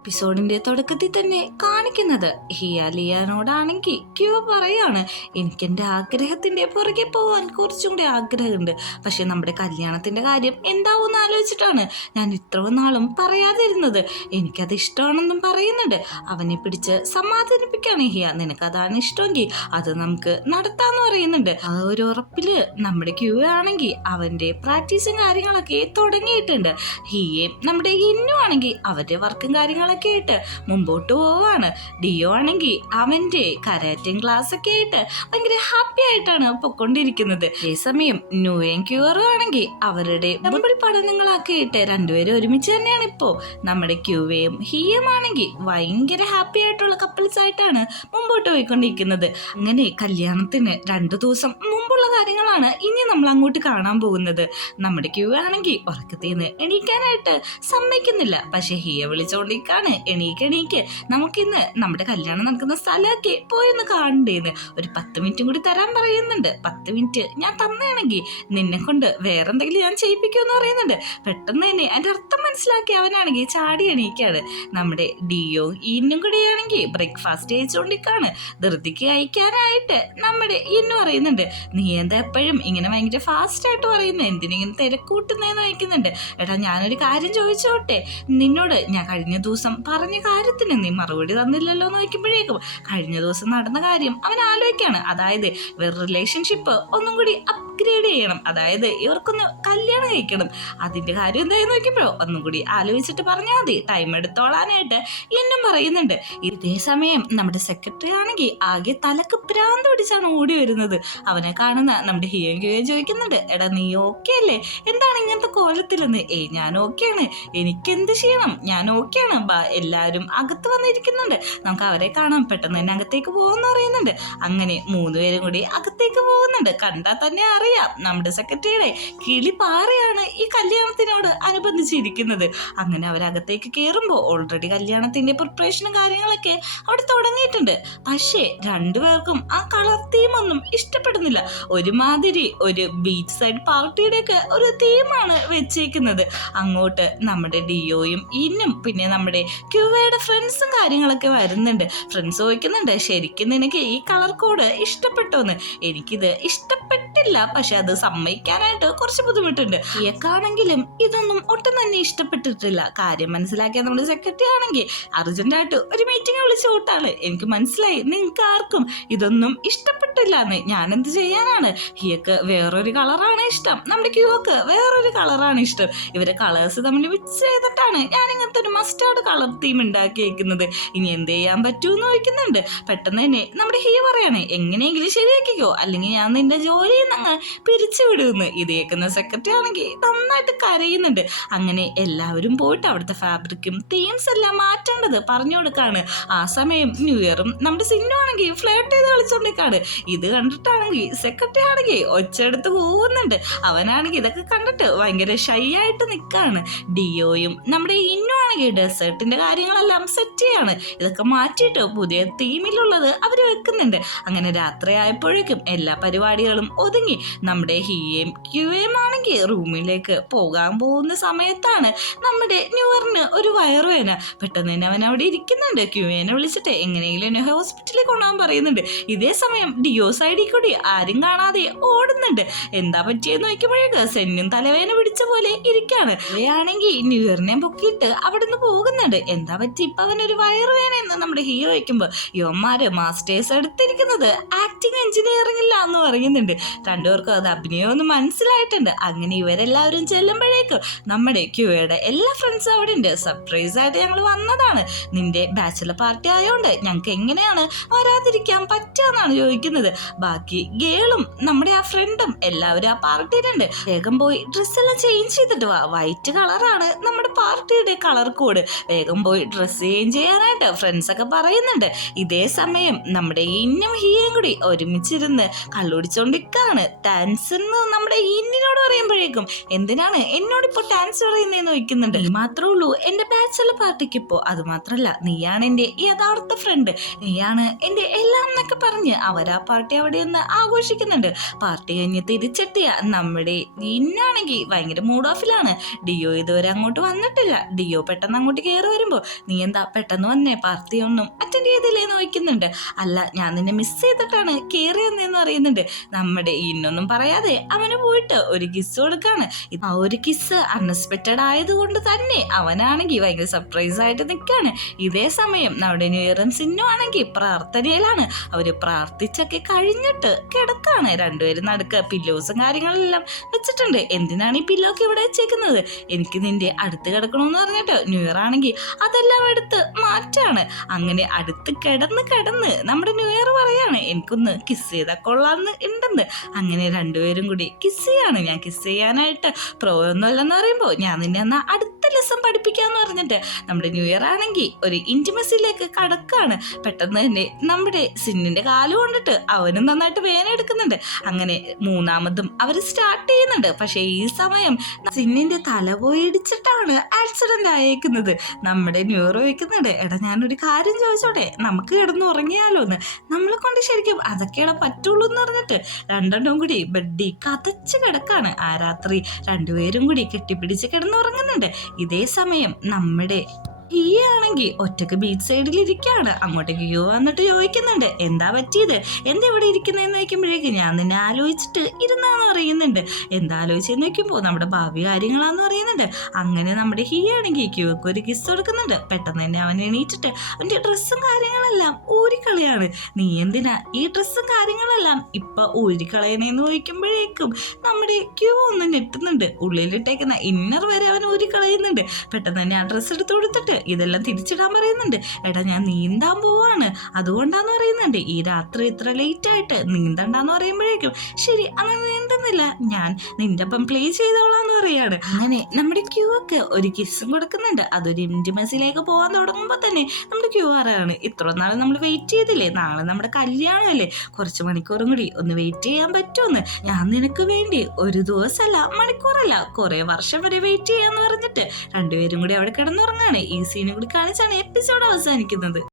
എപ്പിസോഡിന്റെ തുടക്കത്തിൽ തന്നെ കാണിക്കുന്നത് ഹിയ ലിയാനോടാണെങ്കിൽ ക്യൂ പറയാണ്, എനിക്ക് എൻ്റെ ആഗ്രഹത്തിന്റെ പുറകെ പോവാൻ കുറച്ചും കൂടി ആഗ്രഹമുണ്ട്. പക്ഷെ നമ്മുടെ കല്യാണത്തിന്റെ കാര്യം എന്താവൂന്ന് ആലോചിച്ചിട്ടാണ് ഞാൻ ഇത്രയും നാളും പറയാതിരുന്നത്. എനിക്കത് ഇഷ്ടമാണെന്നും പറയുന്നുണ്ട്. അവനെ പിടിച്ച് സമാധാനിപ്പിക്കാണ് ഹിയ. നിനക്കതാണ് ഇഷ്ടമെങ്കിൽ അത് നമുക്ക് നടത്താന്ന് പറയുന്നുണ്ട്. ആ ഒരു ഉറപ്പില് നമ്മുടെ ക്യൂ ആണെങ്കിൽ അവന്റെ പ്രാക്ടീസും കാര്യങ്ങളൊക്കെ തുടങ്ങിയിട്ടുണ്ട്. ഹിയയും നമ്മുടെ ഇന്നു ആണെങ്കിൽ അവരുടെ വർക്കും കാര്യങ്ങളൊക്കെ ആയിട്ട് മുമ്പോട്ട് പോവാണ്. ഡിയോ ആണെങ്കിൽ അവന്റെ കരാറ്റിംഗ് ക്ലാസ് ഒക്കെ ആയിട്ട് ഭയങ്കര ഹാപ്പി ആയിട്ടാണ് പൊക്കൊണ്ടിരിക്കുന്നത്. അതേസമയം ന്യൂയും ക്യൂറും ആണെങ്കിൽ അവരുടെ നമ്മുടെ പഠനങ്ങളൊക്കെ ആയിട്ട് രണ്ടുപേരും ഒരുമിച്ച് തന്നെയാണ് ഇപ്പോ. നമ്മുടെ ക്യൂവയും ഹിയും ആണെങ്കിൽ ഭയങ്കര ഹാപ്പി ആയിട്ടുള്ള കപ്പിൾസ് ആയിട്ടാണ് മുമ്പോട്ട് പോയിക്കൊണ്ടിരിക്കുന്നത്. അങ്ങനെ കല്യാണത്തിന് 2 ദിവസം മുമ്പുള്ള കാര്യങ്ങളാണ് ഇനി നമ്മൾ അങ്ങോട്ട് കാണാൻ പോകുന്നത്. നമ്മുടെ ക്യൂ ആണെങ്കിൽ ഉറക്കത്തിൽ നിന്ന് എണീക്കാനായിട്ട് സമ്മതിക്കുന്നില്ല. പക്ഷെ ഹിയ വിളിച്ചോണ്ടിരിക്കാണ്, എണീക്ക്, നമുക്കിന്ന് നമ്മുടെ കല്യാണം നടക്കുന്ന സ്ഥലമൊക്കെ പോയൊന്ന് കാണണ്ടേന്ന്. ഒരു 10 മിനിറ്റും കൂടി തരാൻ പറയുന്നുണ്ട്. 10 മിനിറ്റ് ഞാൻ തന്നെയാണെങ്കിൽ നിന്നെ കൊണ്ട് വേറെന്തെങ്കിലും ഞാൻ ചെയ്യിപ്പിക്കുമെന്ന് പറയുന്നുണ്ട്. പെട്ടെന്ന് തന്നെ അതിന്റെ അർത്ഥം മനസ്സിലാക്കി അവനാണെങ്കിൽ ചാടി എണീക്കാണ്. നമ്മുടെ ഡിയോ ഇന്നും കൂടിയാണെങ്കിൽ ബ്രേക്ക്ഫാസ്റ്റ് കഴിച്ചുകൊണ്ടിരിക്കാണ്. ധൃതിക്ക് കഴിക്കാനായിട്ട് നമ്മുടെ ഇന്നു പറയുന്നുണ്ട്, നീ എന്താ എപ്പോഴും ഇങ്ങനെ ഭയങ്കര ഫാസ്റ്റ് ആയിട്ട് പറയുന്നത്, എന്തിനിങ്ങനെ തിരക്കൂട്ടുന്നതെന്ന് വയ്ക്കുന്നുണ്ട്. എടാ ഞാനൊരു കാര്യം ചോദിച്ചോട്ടെ, നിന്നോട് ഞാൻ കഴിഞ്ഞ ദിവസം പറഞ്ഞ കാര്യത്തിന് നീ മറുപടി തന്നില്ലല്ലോ എന്ന് വയ്ക്കുമ്പോഴേക്കും കഴിഞ്ഞ ദിവസം നടന്ന കാര്യം അവൻ ആലോചിക്കാണ്. അതായത് ഇവർ റിലേഷൻഷിപ്പ് ഒന്നും കൂടി അപ്ഗ്രേഡ് ചെയ്യണം, അതായത് ഇവർക്കൊന്ന് കല്യാണം കഴിക്കണം. അതിന്റെ കാര്യം എന്തായെന്ന് നോക്കിയപ്പോഴോ ഒന്നും കൂടി ആലോചിച്ചിട്ട് പറഞ്ഞാൽ മതി, ടൈം എടുത്തോളാനായിട്ട് ഇന്നും പറയുന്നുണ്ട്. ഇതേ സമയം നമ്മുടെ സെക്രട്ടറി ആണെങ്കിൽ ആകെ തലക്ക് ഭ്രാന്ത് പിടിച്ചാണ് ഓടി വരുന്നത്. അവനെ കാണുന്ന നമ്മുടെ ഹിയോ ചോദിക്കുന്നുണ്ട്, എടാ നീ ഓക്കെ അല്ലേ, എന്താണ് ഇങ്ങനത്തെ കോലത്തിലെന്ന്. ഞാൻ ഓക്കെയാണ്, എനിക്കെന്ത് ചെയ്യണം, ഞാൻ ഓക്കെയാണ്, എല്ലാവരും അകത്ത് വന്നിരിക്കുന്നുണ്ട്, നമുക്ക് അവരെ കാണാം, പെട്ടെന്ന് തന്നെ അകത്തേക്ക് പോകുമെന്ന് പറയുന്നുണ്ട്. അങ്ങനെ 3 പേരും കൂടി അകത്തേക്ക് പോകുന്നുണ്ട്. കണ്ടാൽ തന്നെ അറിയാം നമ്മുടെ സെക്രട്ടറിയുടെ കിളി പാറയാണ് ഈ കല്യാണത്തിനോട് അനുബന്ധിച്ചിരിക്കുന്നത്. അങ്ങനെ അവരകത്തേക്ക് കയറുമ്പോൾ ഓൾറെഡി കല്യാണത്തിന്റെ പ്രിപ്പറേഷനും കാര്യങ്ങളൊക്കെ അവിടെ തുടങ്ങിയിട്ടുണ്ട്. പക്ഷേ 2 പേർക്കും ആ കളർ തീമൊന്നും ഇഷ്ടപ്പെടുന്നില്ല. ഒരുമാതിരി ഒരു ബീച്ച് സൈഡ് പാർട്ടിയുടെ ഒക്കെ ഒരു തീമാണ് വെച്ചേക്കുന്നത്. അങ്ങോട്ട് നമ്മുടെ ഡിയോയും ഇന്നും പിന്നെ നമ്മുടെ ക്യൂവയുടെ ഫ്രണ്ട്സും കാര്യങ്ങളൊക്കെ വരുന്നുണ്ട്. ഫ്രണ്ട്സ് ചോദിക്കുന്നുണ്ട്, ശരിക്കും നിനക്ക് ഈ കളർ കോഡ് ഇഷ്ടപ്പെട്ടോന്ന്. എനിക്കിത് ഇഷ്ടപ്പെട്ടില്ല, പക്ഷെ അത് സമ്മതിക്കാനായിട്ട് കുറച്ച് ബുദ്ധിമുട്ടുണ്ട്. ഇയക്കാണെങ്കിലും ഇതൊന്നും ഒട്ടും തന്നെ ഇഷ്ടപ്പെട്ടിട്ടില്ല. കാര്യം മനസ്സിലാക്കിയ നമ്മുടെ സെക്രട്ടറി ആണെങ്കിൽ അർജന്റായിട്ട് ഒരു മീറ്റിംഗ് വിളിച്ചു കൂട്ടാണ്. എനിക്ക് മനസ്സിലായി നിങ്ങൾക്ക് ആർക്കും ഇതൊന്നും ഇഷ്ടപ്പെട്ടില്ല എന്ന്. ഞാൻ എന്ത് ചെയ്യാനാണ്, ഹിയക്ക് വേറൊരു കളറാണ് ഇഷ്ടം, നമ്മുടെ ക്യൂക്ക് വേറൊരു കളറാണ് ഇഷ്ടം. ഇവരെ കളേഴ്സ് തമ്മിൽ മിക്സ് ചെയ്തിട്ടാണ് ഞാൻ ഇങ്ങനത്തെ ഒരു മസ്റ്റാർഡ് കളർ തീം ഉണ്ടാക്കിയേക്കുന്നത്. ഇനി എന്ത് ചെയ്യാൻ പറ്റൂന്ന് ചോദിക്കുന്നുണ്ട്. പെട്ടെന്ന് തന്നെ നമ്മുടെ ഹീ പറയണേ, എങ്ങനെയെങ്കിലും ശരിയാക്കിക്കോ, അല്ലെങ്കിൽ ഞാൻ നിന്റെ ജോലിയിൽ നിന്ന് പിരിച്ചു വിടുമെന്ന്. ഇത് കേൾക്കുന്ന സെക്രട്ടറി ആണെങ്കിൽ നന്നായിട്ട് കരയുന്നുണ്ട്. അങ്ങനെ എല്ലാവരും പോയിട്ട് അവിടുത്തെ ഫാബ്രിക്കും തീംസ് എല്ലാം മാറ്റേണ്ടത് പറഞ്ഞു കൊടുക്കാണ്. ആ സമയം ന്യൂ ഇയറും നമ്മുടെ സിന്നു ആണെങ്കിൽ ഫ്ലേർട്ട് ചെയ്ത് കളിച്ചോണ്ടിരിക്കാണ്. ഇത് കണ്ടിട്ടാണെങ്കിൽ സെക്രട്ടറി ആണെങ്കിൽ ഒച്ചെടുത്ത് പോകുന്നുണ്ട്. അവനാണെങ്കിൽ ഇതൊക്കെ കണ്ടിട്ട് ഭയങ്കര ഷൈ ആയിട്ട് നിൽക്കാണ്. ഡിയോയും നമ്മുടെ ഇന്നു ആണെങ്കിൽ ഡെസേർട്ടിന്റെ കാര്യങ്ങളെല്ലാം സെറ്റ് ചെയ്യാണ്. ഇതൊക്കെ മാറ്റിയിട്ട് പുതിയ തീമിലുള്ളത് അവര് വെക്കുന്നുണ്ട്. അങ്ങനെ രാത്രി ആയപ്പോഴേക്കും എല്ലാ പരിപാടികളും ഒതുങ്ങി. നമ്മുടെ ഹിയയും ക്യൂയും ആണെങ്കിൽ റൂമിലേക്ക് പോകാൻ പോകുന്ന സമയത്താണ് നമ്മുടെ ന്യൂ ഇയറിന് ഒരു വയറുവേന. പെട്ടെന്ന് തന്നെ അവൻ അവിടെ ഇരിക്കുന്നുണ്ട്. ക്യൂവിനെ വിളിച്ചിട്ട് എങ്ങനെയെങ്കിലും ഹോസ്പിറ്റലിൽ കൊണ്ടുപോകാൻ പറയുന്നുണ്ട്. ഇതേ സമയം ഡിയോ സൈഡിൽ കൂടി ആരും കാണാതെ ഓടുന്നുണ്ട്. എന്താ പറ്റിയെന്ന് നോക്കുമ്പോഴേക്ക് സെന്നും തലവേന പിടിച്ച പോലെ ഇരിക്കാണ്. അവയാണെങ്കിൽ ന്യൂ ഇയറിനെ പൊക്കിയിട്ട് അവിടുന്ന് പോകുന്നുണ്ട്. എന്താ പറ്റി ഇപ്പൊ അവനൊരു വയറുവേന എന്ന് നമ്മുടെ ഹീറോ വയ്ക്കുമ്പോ യുവന്മാര് മാസ്റ്റേഴ്സ് എടുത്തിരിക്കുന്നത് ആക്ടിങ് എഞ്ചിനീയറിംഗ് ഇല്ല എന്ന് പറയുന്നുണ്ട്. 2 പേർക്കും അത് അഭിനയമൊന്നും മനസ്സിലായിട്ടുണ്ട്. അങ്ങനെ ഇവരെല്ലാവരും ചെല്ലുമ്പോഴേക്കും നമ്മുടെ ക്യൂയുടെ എല്ലാ ഫ്രണ്ട്സും അവിടെ ഉണ്ട്. സർപ്രൈസ് ആയിട്ട് ഞങ്ങൾ വന്നതാണ്, നിന്റെ ബാച്ചിലർ പാർട്ടി ആയതുകൊണ്ട് ഞങ്ങൾക്ക് എങ്ങനെയാണ് വരാതിരിക്കാൻ പറ്റുകയെന്നാണ് ചോദിക്കുന്നത്. ബാക്കി ഗേളും നമ്മുടെ ആ ഫ്രണ്ടും എല്ലാവരും ആ പാർട്ടിയിലുണ്ട്. വേഗം പോയി ഡ്രസ്സെല്ലാം ചേഞ്ച് ചെയ്തിട്ട് വാ, വൈറ്റ് കളറാണ് നമ്മുടെ പാർട്ടിയുടെ കളർ കോഡ്, വേഗം പോയി ഡ്രസ്സ് ചേഞ്ച് ചെയ്യാനായിട്ട് ഫ്രണ്ട്സ് ഒക്കെ പറയുന്നുണ്ട്. ഇതേ സമയം നമ്മുടെ ഇന്നും ഹിയയും കൂടി ഒരുമിച്ചിരുന്ന് കള്ളുടിച്ചോണ്ടിരിക്കാണ്. ഡാൻസ് എന്ന് നമ്മുടെ ഇന്നിനോട് പറയുമ്പോഴേക്കും എന്തിനാണ് എന്നോടിപ്പോ ഡാൻസ് പറയുന്നതെന്ന് ചോദിക്കുന്നുണ്ട്. നീ മാത്രമേ ഉള്ളൂ എന്റെ ബാച്ചലർ പാർട്ടിക്ക് ഇപ്പോ, അത് മാത്രല്ല നീയാണ് എന്റെ യഥാർത്ഥ ഫ്രണ്ട്, നീയാണ് എന്റെ എല്ലാം എന്നൊക്കെ പറഞ്ഞ് അവരാ പാർട്ടി അവിടെ ഒന്ന് ആഘോഷിക്കുന്നുണ്ട്. പാർട്ടി കഴിഞ്ഞ് തിരിച്ചെത്തിയ നമ്മുടെ ഇന്നാണെങ്കിൽ ഭയങ്കര മൂഡ് ഓഫിലാണ്. ഡിയോ ഇതുവരെ അങ്ങോട്ട് വന്നിട്ടില്ല. ഡിയോ പെട്ടെന്ന് അങ്ങോട്ട് കയറി വരുമ്പോൾ നീ എന്താ പെട്ടെന്ന് വന്നേ, പാർട്ടി ഒന്നും അറ്റൻഡ് ചെയ്തില്ലേന്ന് ചോദിക്കുന്നുണ്ട്. അല്ല, ഞാൻ നിന്നെ മിസ് ചെയ്തിട്ടാണ് കയറി വന്നേന്ന് പറയുന്നുണ്ട്. നമ്മുടെ ഇന്നൊന്നും പറയാതെ അവന് പോയിട്ട് ഒരു കിസ് കൊടുക്കാണ്. ആ ഒരു കിസ് അൺഎക്സ്പെക്റ്റഡ് ആയതുകൊണ്ട് തന്നെ അവനാണെങ്കിൽ ഭയങ്കര സർപ്രൈസ് ആയിട്ട് നിൽക്കാണ്. ഇതേ സമയം നമ്മുടെ ന്യൂ ഇയറും സിന്നു ആണെങ്കിൽ പ്രാർത്ഥനയിലാണ്. അവര് പ്രാർത്ഥിച്ചൊക്കെ കഴിഞ്ഞിട്ട് കിടക്കാണ്. രണ്ടുപേരും നടുക്ക് പില്ലോസും കാര്യങ്ങളെല്ലാം വെച്ചിട്ടുണ്ട്. എന്തിനാണ് ഈ പില്ലോക്ക് ഇവിടെ വെച്ചേക്കുന്നത്? എനിക്ക് നിന്റെ അടുത്ത് കിടക്കണമെന്ന് പറഞ്ഞിട്ട് ന്യൂ ഇയർ ആണെങ്കിൽ അതെല്ലാം എടുത്ത് മാറ്റാണ്. അങ്ങനെ അടുത്ത് കിടന്ന് നമ്മുടെ ന്യൂ ഇയർ പറയാണ് എനിക്കൊന്ന് കിസ് ചെയ്താൽ കൊള്ളാന്ന് ഉണ്ടെന്ന്. അങ്ങനെ രണ്ടുപേരും കൂടി കിസ് ചെയ്യാണ്. ഞാൻ കിസ് ചെയ്യാനായിട്ട് പ്രോ ഒന്നുമല്ലെന്ന് പറയുമ്പോൾ ഞാൻ നിന്നെ എന്നാ അടുത്ത ലെസൺ പഠിപ്പിക്കാന്ന് പറഞ്ഞിട്ട് നമ്മുടെ ന്യൂ ഇയർ ആണെങ്കിൽ ഒരു ഇന്റിമസിയിലേക്ക് കടക്കാണ്. പെട്ടെന്ന് തന്നെ നമ്മുടെ സിന്നിന്റെ കാല് കൊണ്ടിട്ട് അവനും നന്നായിട്ട് വേദന എടുക്കുന്നുണ്ട്. അങ്ങനെ മൂന്നാമതും അവർ സ്റ്റാർട്ട് ചെയ്യുന്നുണ്ട്. പക്ഷേ ഈ സമയം സിന്നിന്റെ തല പോയി ഇടിച്ചിട്ടാണ് ആക്സിഡന്റ് ആയേക്കുന്നത്. നമ്മുടെ ന്യൂ ഇയർ വയ്ക്കുന്നുണ്ട്. എടാ, ഞാനൊരു കാര്യം ചോദിച്ചോട്ടെ, നമുക്ക് കിടന്ന് ഉറങ്ങിയാലോന്ന്. നമ്മളെ കൊണ്ട് ശരിക്കും അതൊക്കെയാണ് പറ്റുള്ളൂ എന്ന് പറഞ്ഞിട്ട് രണ്ടെണ്ണം കൂടി ബെഡി കതച്ച് കിടക്കാണ്. ആ രാത്രി രണ്ടുപേരും കൂടി കെട്ടിപ്പിടിച്ച് കിടന്നുറങ്ങുന്നുണ്ട്. ഇതേ സമയം നമ്മുടെ ഈ ആണെങ്കിൽ ഒറ്റക്ക് ബീച്ച് സൈഡിൽ ഇരിക്കുകയാണ്. അങ്ങോട്ടേക്ക് യു വന്നിട്ട് ചോദിക്കുന്നുണ്ട് എന്താ പറ്റിയത്, എന്താ ഇവിടെ ഇരിക്കുന്നതെന്ന് ചോദിക്കുമ്പോഴേക്കും ഞാൻ നിന്നെ ആലോചിച്ചിട്ട് ഇരുന്നാന്ന് പറയുന്നുണ്ട്. എന്താ ആലോചിച്ചെന്ന് ചോദിക്കുമ്പോൾ നമ്മുടെ ഭാവി കാര്യങ്ങളാന്ന് പറയുന്നുണ്ട്. അങ്ങനെ നമ്മുടെ ഹീ ആണെങ്കിൽ ക്യൂക്ക് ഒരു കിസ് കൊടുക്കുന്നുണ്ട്. പെട്ടെന്ന് തന്നെ അവൻ എണീറ്റിട്ട് അവൻ്റെ ഡ്രസ്സും കാര്യങ്ങളെല്ലാം ഊരിക്കളയാണ്. നീ എന്തിനാ ഈ ഡ്രസ്സും കാര്യങ്ങളെല്ലാം ഇപ്പൊ ഊരിക്കളയണേന്ന് ചോദിക്കുമ്പോഴേക്കും നമ്മുടെ ക്യൂ ഒന്ന് ഞെട്ടുന്നുണ്ട്. ഉള്ളിലിട്ടേക്കുന്ന ഇന്നർ വരെ അവൻ ഊരിക്കളയുന്നുണ്ട്. പെട്ടെന്ന് തന്നെ ആ ഡ്രസ്സ് എടുത്ത് കൊടുത്തിട്ട് ഇതെല്ലാം തിരിച്ചിടാൻ പറയുന്നുണ്ട്. എടാ, ഞാൻ നീന്താൻ പോവാണ്, അതുകൊണ്ടാന്ന് പറയുന്നുണ്ട്. ഈ രാത്രി ഇത്ര ലേറ്റ് ആയിട്ട് നീന്തണ്ടെന്ന് പറയുമ്പോഴേക്കും ശരി, അന്ന് നീന്തുന്നില്ല, ഞാൻ നിന്റെ ഒപ്പം പ്ലേ ചെയ്തോളാന്ന് പറയാണ്. അങ്ങനെ നമ്മുടെ ക്യൂ ഒക്കെ ഒരു കിസ്സും കൊടുക്കുന്നുണ്ട്. അതൊരു ഇന്റിമസിയിലേക്ക് പോകാൻ തുടങ്ങുമ്പോൾ തന്നെ നമ്മുടെ ക്യൂ ആറാണ്. ഇത്ര നാൾ നമ്മൾ വെയിറ്റ് ചെയ്തില്ലേ, നാളെ നമ്മുടെ കല്യാണമല്ലേ, കുറച്ച് മണിക്കൂറും കൂടി ഒന്ന് വെയിറ്റ് ചെയ്യാൻ പറ്റുമെന്ന്. ഞാൻ നിനക്ക് വേണ്ടി ഒരു ദിവസമല്ല മണിക്കൂറല്ല കുറെ വർഷം വരെ വെയിറ്റ് ചെയ്യാന്ന് പറഞ്ഞിട്ട് രണ്ടുപേരും കൂടി അവിടെ കിടന്നുറങ്ങാണ്. ഈ സീനും കൂടി കാണിച്ചാണ് എപ്പിസോഡ് അവസാനിക്കുന്നത്.